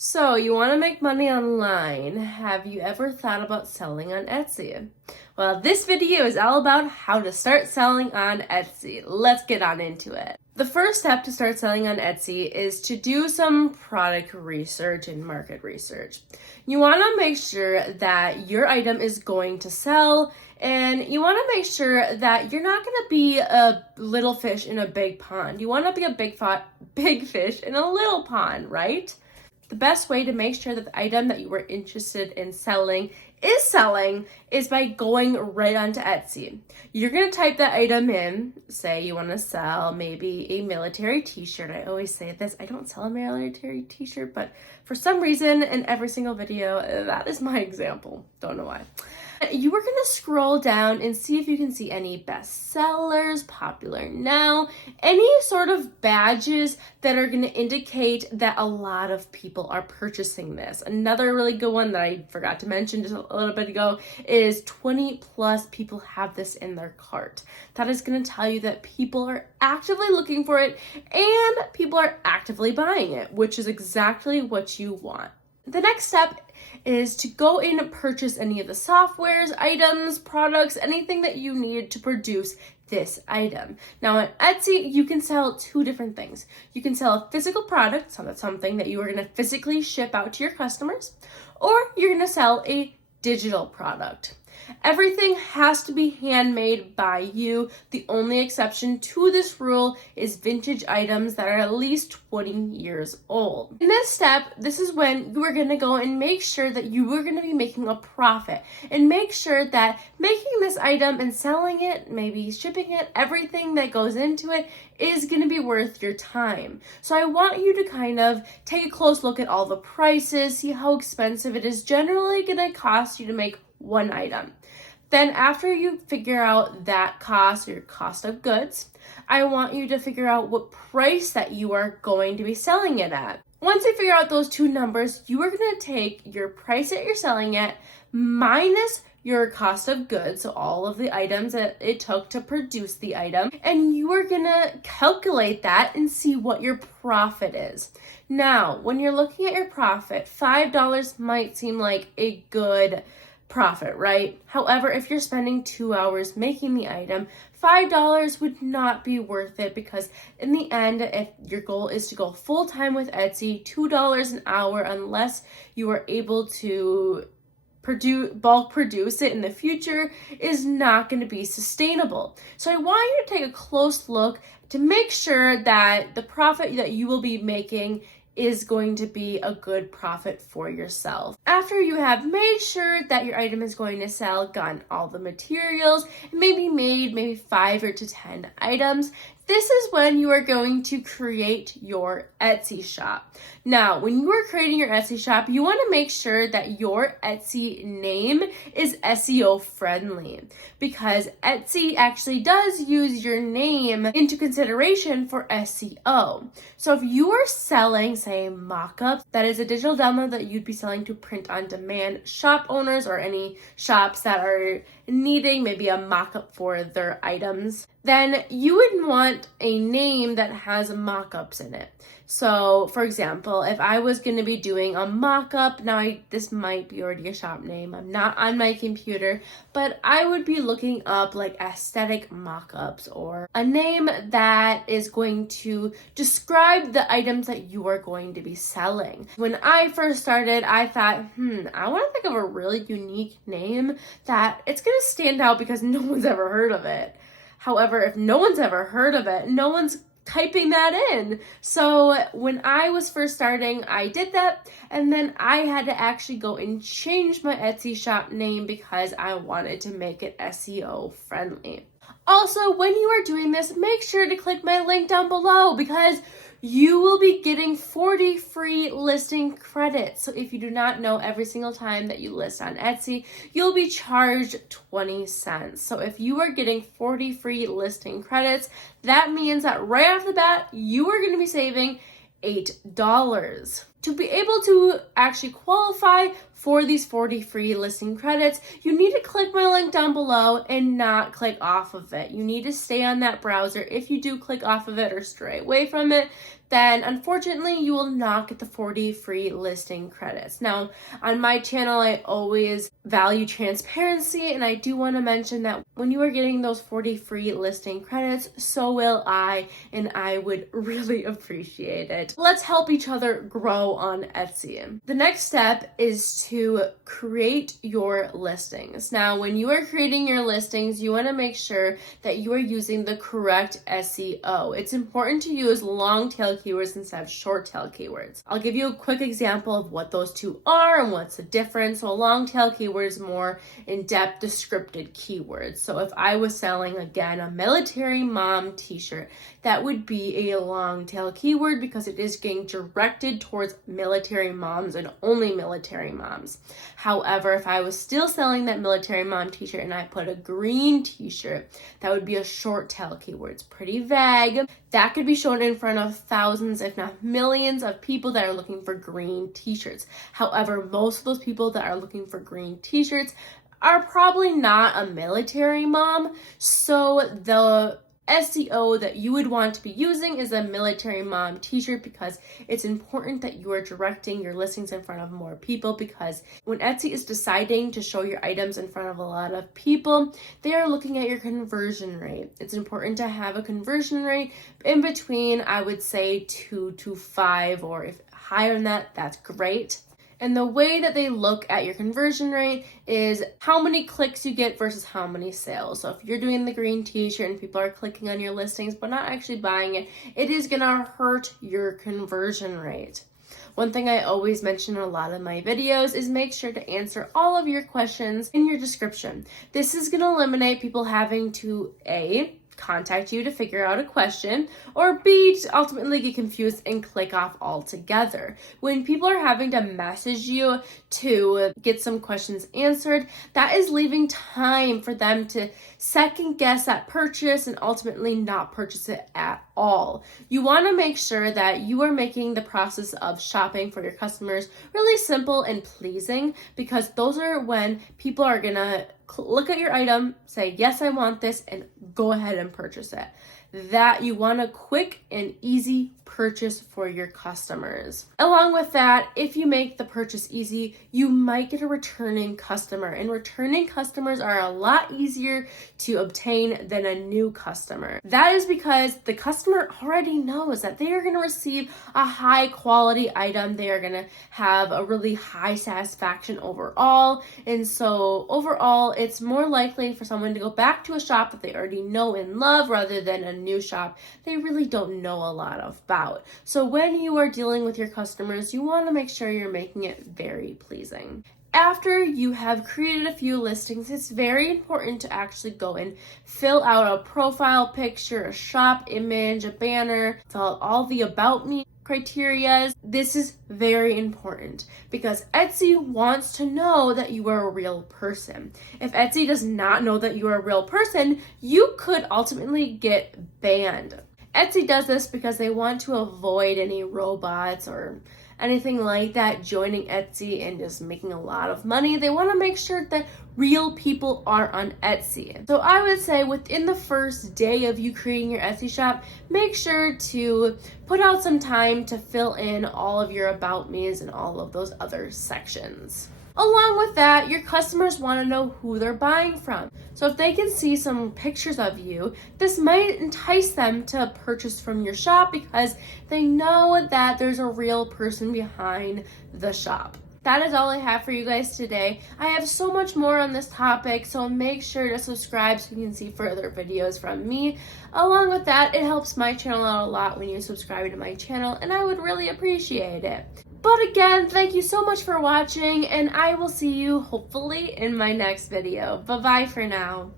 So, you want to make money online. Have you ever thought about selling on Etsy? Well, this video is all about how to start selling on Etsy. Let's get on into it. The first step to start selling on Etsy is to do some product research and market research. You want to make sure that your item is going to sell, and you want to make sure that you're not going to be a little fish in a big pond. You want to be a big fish in a little pond, right? The best way to make sure that the item that you were interested in selling is by going right onto Etsy. You're going to type that item in. Say you want to sell maybe a military t-shirt. I always say this, I don't sell a military t-shirt, but for some reason in every single video, that is my example. Don't know why. You are going to scroll down and see if you can see any bestsellers, popular now, any sort of badges that are going to indicate that a lot of people are purchasing this. Another really good one that I forgot to mention just a little bit ago is 20 plus people have this in their cart. That is going to tell you that people are actively looking for it and people are actively buying it, which is exactly what you want. The next step is to go in and purchase any of the softwares, items, products, anything that you need to produce this item. Now on Etsy, you can sell two different things. You can sell a physical product, so that's something that you are going to physically ship out to your customers, or you're going to sell a digital product. Everything has to be handmade by you. The only exception to this rule is vintage items that are at least 20 years old. In this step, this is when you are going to go and make sure that you are going to be making a profit, and make sure that making this item and selling it, maybe shipping it, everything that goes into it is going to be worth your time. So I want you to kind of take a close look at all the prices, see how expensive it is generally going to cost you to make one item. Then after you figure out that cost, or your cost of goods, I want you to figure out what price that you are going to be selling it at. Once you figure out those two numbers, you are going to take your price that you're selling at minus your cost of goods, so all of the items that it took to produce the item, and you are going to calculate that and see what your profit is. Now, when you're looking at your profit, $5 might seem like a good profit, right? However, if you're spending 2 hours making the item, $5 would not be worth it, because in the end, if your goal is to go full-time with Etsy, $2 an hour, unless you are able to bulk produce it in the future, is not going to be sustainable. So I want you to take a close look to make sure that the profit that you will be making is going to be a good profit for yourself. After you have made sure that your item is going to sell, gotten all the materials, maybe made 5 or to 10 items, this is when you are going to create your Etsy shop. Now, when you are creating your Etsy shop, you want to make sure that your Etsy name is SEO friendly, because Etsy actually does use your name into consideration for SEO. So if you are selling, say, mock-ups, that is a digital download that you'd be selling to print on demand shop owners or any shops that are needing maybe a mock-up for their items, then you would want a name that has mock-ups in it. So, for example, if I was going to be doing a mock-up, this might be already a shop name, I'm not on my computer, but I would be looking up like aesthetic mock-ups, or a name that is going to describe the items that you are going to be selling. When I first started, I thought, I want to think of a really unique name that it's going to stand out because no one's ever heard of it. However, if no one's ever heard of it, no one's typing that in. So when I was first starting, I did that, and then I had to actually go and change my Etsy shop name because I wanted to make it SEO friendly. Also, when you are doing this, make sure to click my link down below, because you will be getting 40 free listing credits. So if you do not know, every single time that you list on Etsy, you'll be charged 20 cents. So if you are getting 40 free listing credits, that means that right off the bat, you are going to be saving $8. To be able to actually qualify for these 40 free listing credits, you need to click my link down below and not click off of it. You need to stay on that browser. If you do click off of it or stray away from it, then unfortunately you will not get the 40 free listing credits. Now, on my channel, I always value transparency, and I do want to mention that when you are getting those 40 free listing credits, so will I, and I would really appreciate it. Let's help each other grow on Etsy. The next step is to create your listings. Now, when you are creating your listings, you want to make sure that you are using the correct SEO. It's important to use long tail keywords instead of short tail keywords. I'll give you a quick example of what those two are and what's the difference. So a long tail keyword is more in-depth descriptive keywords. So if I was selling, again, a military mom t-shirt, that would be a long tail keyword because it is getting directed towards military moms and only military moms. However, if I was still selling that military mom t-shirt and I put a green t-shirt, that would be a short tail keyword. It's pretty vague. That could be shown in front of thousands, if not millions, of people that are looking for green t-shirts. However, most of those people that are looking for green t-shirts are probably not a military mom, so the SEO that you would want to be using is a military mom t-shirt, because it's important that you are directing your listings in front of more people, because when Etsy is deciding to show your items in front of a lot of people, they are looking at your conversion rate. It's important to have a conversion rate in between, I would say 2 to 5, or if higher than that, that's great. And the way that they look at your conversion rate is how many clicks you get versus how many sales. So if you're doing the green t-shirt and people are clicking on your listings but not actually buying it, it is gonna hurt your conversion rate. One thing I always mention in a lot of my videos is make sure to answer all of your questions in your description. This is gonna eliminate people having to A, contact you to figure out a question, or B, to ultimately get confused and click off altogether. When people are having to message you to get some questions answered, that is leaving time for them to second guess that purchase and ultimately not purchase it at all. You want to make sure that you are making the process of shopping for your customers really simple and pleasing, because those are when people are gonna look at your item, say, yes, I want this, and go ahead and purchase it. That you want a quick and easy purchase for your customers. Along with that, if you make the purchase easy, you might get a returning customer, and returning customers are a lot easier to obtain than a new customer. That is because the customer already knows that they are going to receive a high quality item. They are going to have a really high satisfaction overall, and so overall it's more likely for someone to go back to a shop that they already know and love rather than a new shop they really don't know a lot about. So when you are dealing with your customers, you want to make sure you're making it very pleasing. After you have created a few listings, it's very important to actually go and fill out a profile picture, a shop image, a banner, fill out all the about me criteria. This is very important because Etsy wants to know that you are a real person. If Etsy does not know that you are a real person, you could ultimately get banned. Etsy does this because they want to avoid any robots or anything like that joining Etsy and just making a lot of money. They want to make sure that real people are on Etsy. So I would say within the first day of you creating your Etsy shop, make sure to put out some time to fill in all of your about me's and all of those other sections. Along with that, your customers want to know who they're buying from. So if they can see some pictures of you, this might entice them to purchase from your shop because they know that there's a real person behind the shop. That is all I have for you guys today. I have so much more on this topic, so make sure to subscribe so you can see further videos from me. Along with that, it helps my channel out a lot when you subscribe to my channel, and I would really appreciate it. But again, thank you so much for watching, and I will see you hopefully in my next video. Bye-bye for now.